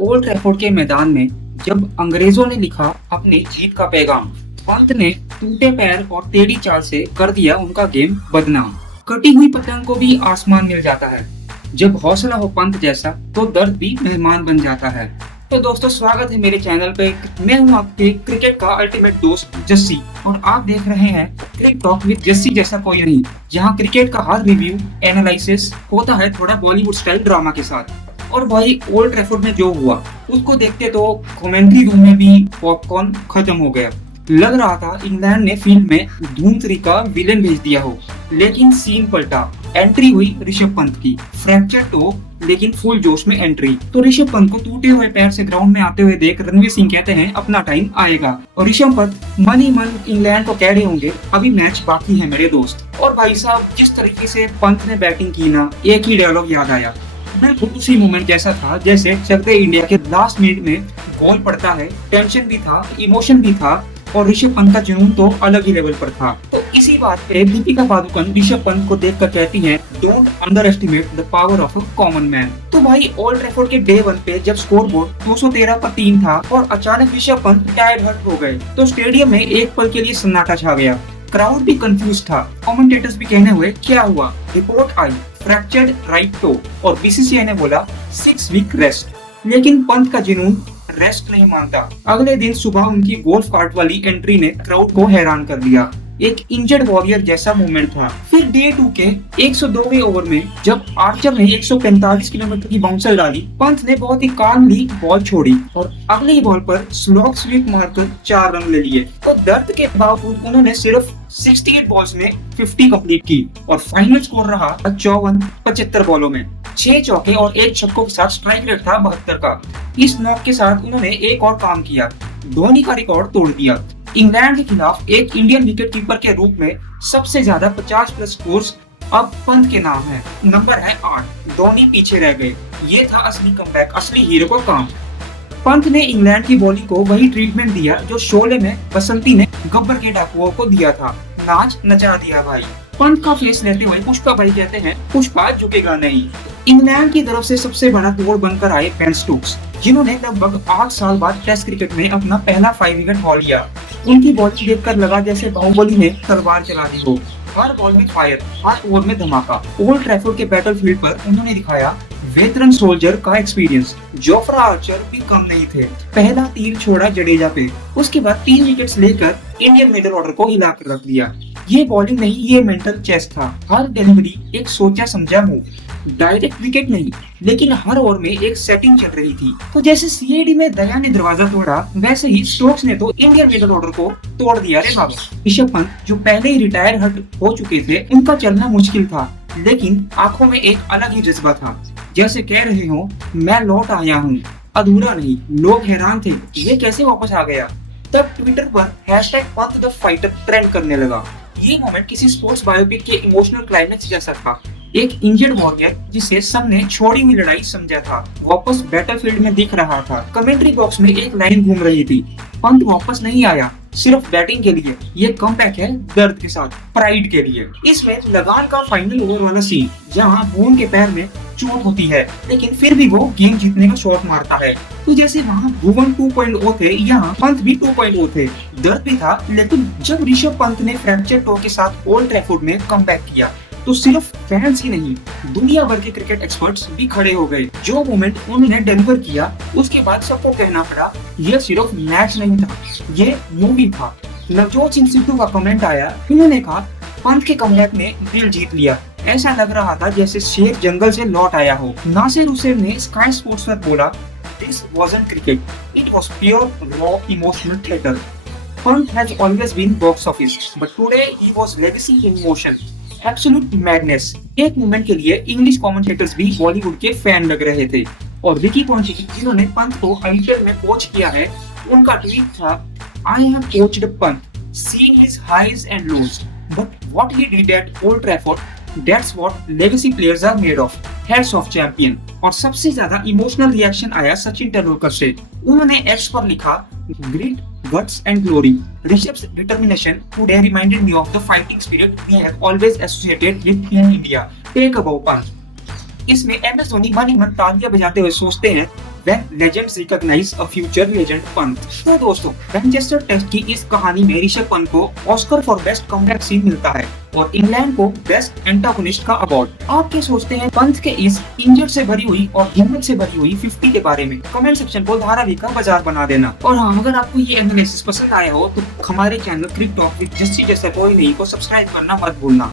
Old Trafford के मैदान में जब अंग्रेजों ने लिखा अपनी जीत का पैगाम, पंत ने टूटे पैर और टेढ़ी चाल से कर दिया उनका गेम बदनाम। कटी हुई पतंग को भी आसमान मिल जाता है। जब हौसला हो पंत जैसा तो दर्द भी मेहमान बन जाता है। तो दोस्तों, स्वागत है मेरे चैनल पे। मैं हूं आपके क्रिकेट का अल्टीमेट दोस्त जस्सी और आप देख रहे हैं क्रिकेट टॉक विद जस्सी जैसा कोई नहीं, जहां क्रिकेट का हर रिव्यू एनालिसिस होता है थोड़ा बॉलीवुड स्टाइल ड्रामा के साथ। और भाई, ओल्ड ट्रैफोर्ड में जो हुआ उसको देखते तो कमेंट्री रूम में भी पॉपकॉर्न खत्म हो गया। लग रहा था इंग्लैंड ने फील्ड में धूम-3 का विलेन भेज दिया हो, लेकिन सीन पलटा। एंट्री हुई ऋषभ पंत की, फ्रैक्चर तो लेकिन फुल जोश में एंट्री। तो ऋषभ पंत को टूटे हुए पैर से ग्राउंड में आते हुए देख रणवीर सिंह कहते हैं अपना टाइम आएगा। और ऋषभ पंत मन ही मन इंग्लैंड को कह रहे होंगे अभी मैच बाकी है मेरे दोस्त। और भाई साहब, जिस तरीके से पंत ने बैटिंग की ना, एक ही डायलॉग याद आया। बिल्कुल उसी मोमेंट जैसा था जैसे चकते इंडिया के लास्ट मिनट में गोल पड़ता है। टेंशन भी था, इमोशन भी था और ऋषभ पंत का जुनून तो अलग ही लेवल पर था। तो इसी बात पे दीपिका पादुकोण ऋषभ पंत को देखकर कहती हैं, don't under estimate the power of a common man. तो भाई, ओल्ड ट्रैफोर्ड के डे 1 पे जब स्कोर बोर्ड 213 पर 3 था और अचानक ऋषभ पंत रिटायर्ड हर्ट हो गए तो स्टेडियम में एक पल के लिए सन्नाटा छा गया। क्राउड भी कंफ्यूज था, कमेंटेटर्स भी कहने हुए क्या हुआ। रिपोर्ट आई फ्रैक्चर्ड राइट टो और बीसीसीआई ने बोला 6 वीक रेस्ट। लेकिन पंत का जुनून रेस्ट नहीं मानता। अगले दिन सुबह उनकी गोल्फ कार्ट वाली एंट्री ने क्राउड को हैरान कर दिया। एक इंजर्ड वॉरियर जैसा मूवमेंट था। फिर डे 2 के 102वें ओवर में जब आर्चर ने 145 किलोमीटर की बाउंसर डाली, पंत ने बहुत ही कामली बॉल छोड़ी और अगली ही बॉल पर स्लॉग स्वीप मारकर 4 रन ले लिए। तो दर्द के बावजूद उन्होंने सिर्फ 68 बॉल्स में 50 कंप्लीट की और फाइनल स्कोर रहा 75 बॉलों में 6 चौके और 1 छक्कों के साथ स्ट्राइक रेट था 72 का। इस नॉक के साथ उन्होंने एक और काम किया, धोनी का रिकॉर्ड तोड़ दिया। इंग्लैंड के खिलाफ एक इंडियन विकेट कीपर के रूप में सबसे ज्यादा 50 प्लस स्कोर्स अब पंत के नाम है। नंबर है 8। धोनी पीछे रह गए। ये था असली कमबैक, असली हीरो का काम। पंत ने इंग्लैंड की बॉलिंग को वही ट्रीटमेंट दिया जो शोले में बसंती ने गब्बर के डाकुओं को दिया था। नाच नचा दिया भाई। पंत का फेस लेते हुए पुष्पा भाई कहते हैं, पुष्पा झुकेगा नहीं। इंग्लैंड की तरफ से सबसे बड़ा तोड़ बनकर आए बेन स्टोक्स, जिन्होंने लगभग 8 साल बाद टेस्ट क्रिकेट में अपना पहला 5 विकेट हाul लिया। उनकी बॉलिंग देखकर लगा जैसे बाहुबली ने तलवार चला दी हो। हर बॉल में फायर, हर ओवर में धमाका। ओल्ड ट्रैफोर्ड के बैटलफील्ड पर उन्होंने दिखाया वेटरन सोल्जर का एक्सपीरियंस। जोफ्रा आर्चर भी कम नहीं थे। पहला तीर छोड़ा जडेजा पे, उसके बाद 3 विकेट्स लेकर इंडियन मिडिल ऑर्डर को हिलाकर रख दिया। ये बॉलिंग नहीं, ये मेंटल चेस था। हर डिलीवरी एक सोचा समझा मूव, डायरेक्ट विकेट नहीं, लेकिन हर ओवर में एक सेटिंग चल रही थी। तो जैसे सीआईडी में दया ने दरवाजा तोड़ा, वैसे ही स्टोक्स ने तो इंडियन मिडिल ऑर्डर को तोड़ दिया रे बाबा। ऋषभ पंत जो पहले ही रिटायर हट हो चुके थे, उनका चलना मुश्किल था, लेकिन आंखों में एक अलग ही जज्बा था। जैसे कह रहे हो, मैं लौट आया हूँ, अधूरा नहीं। लोग हैरान थे, ये कैसे वापस आ गया। तब ट्विटर पर #पंत द फाइटर ट्रेंड करने लगा। ये मोमेंट किसी स्पोर्ट्स बायोपिक के इमोशनल क्लाइमेक्स जैसा था। एक इंजर्ड वॉरियर जिसे सबने छोड़ी हुई लड़ाई समझा था, वापस बैटलफील्ड में दिख रहा था। कमेंट्री बॉक्स में एक लाइन घूम रही थी, पंत वापस नहीं आया सिर्फ बैटिंग के लिए, ये कमबैक है दर्द के साथ, प्राइड के लिए। इसमें लगान का फाइनल ओवर वाला सीन, जहां भुवन के पैर में चोट होती है लेकिन फिर भी वो गेम जीतने का शॉट मारता है। तो जैसे वहां भुवन 2.0 थे, यहाँ पंत भी 2.0 थे। दर्द भी था, लेकिन जब ऋषभ पंत ने फ्रैक्चर टो के साथ ओल्ड ट्रैफोर्ड में कमबैक किया तो सिर्फ फैंस ही नहीं, दुनिया भर के क्रिकेट एक्सपर्ट्स भी खड़े हो गए। जो मोमेंट उन्होंने डिलीवर किया, उसके बाद सबको कहना पड़ा, यह सिर्फ मैच नहीं था, ये मूवी था। नवजोत सिंह सिद्धू का कमेंट आया, उन्होंने कहा, पंत के कमबैक ने दिल जीत लिया। ऐसा लग रहा था जैसे शेर जंगल से लौट आया हो। नासिर हुसैन ने स्काई स्पोर्ट्स पर बोला, this wasn't cricket, it was pure raw emotional theatre. Pant has always been box office, but today he was legacy in motion. Absolute madness. एक मोमेंट के लिए इंग्लिश कमेंटेटर्स भी बॉलीवुड के फैन लग रहे थे। और विकी पॉन्टिंग, जिन्होंने पंत को आईपीएल में कोच किया है, उनका ट्वीट था, I have coached Pant, seen his highs and lows, but what he did at Old Trafford, that's what legacy players are made of, heads of champion. और सबसे ज्यादा इमोशनल रिएक्शन आया सचिन तेंदुलकर से। उन्होंने एक्स पर लिखा, grit, guts and glory. Rishabh's determination today reminded me of the fighting spirit we have always associated with in India. Take a bow punch. इसमें MS Dhoni मन ही मन तालियां बजाते हुए सोचते हैं, when legends recognize a future legend Pant. तो दोस्तों, मैनचेस्टर टेस्ट की इस कहानी में ऋषभ पंत को Oscar for best comeback scene मिलता है और इंग्लैंड को बेस्ट एंटागोनिस्ट का अवार्ड। आप क्या सोचते हैं पंत के इस इंजर्ड से भरी हुई और हिम्मत से भरी हुई 50 के बारे में? कमेंट सेक्शन को धारावी का बाजार बना देना। और हाँ, अगर आपको ये एनालिसिस पसंद आया हो तो हमारे channel Crick Talk with Jassi जैसा कोई नहीं को सब्सक्राइब करना मत भूलना।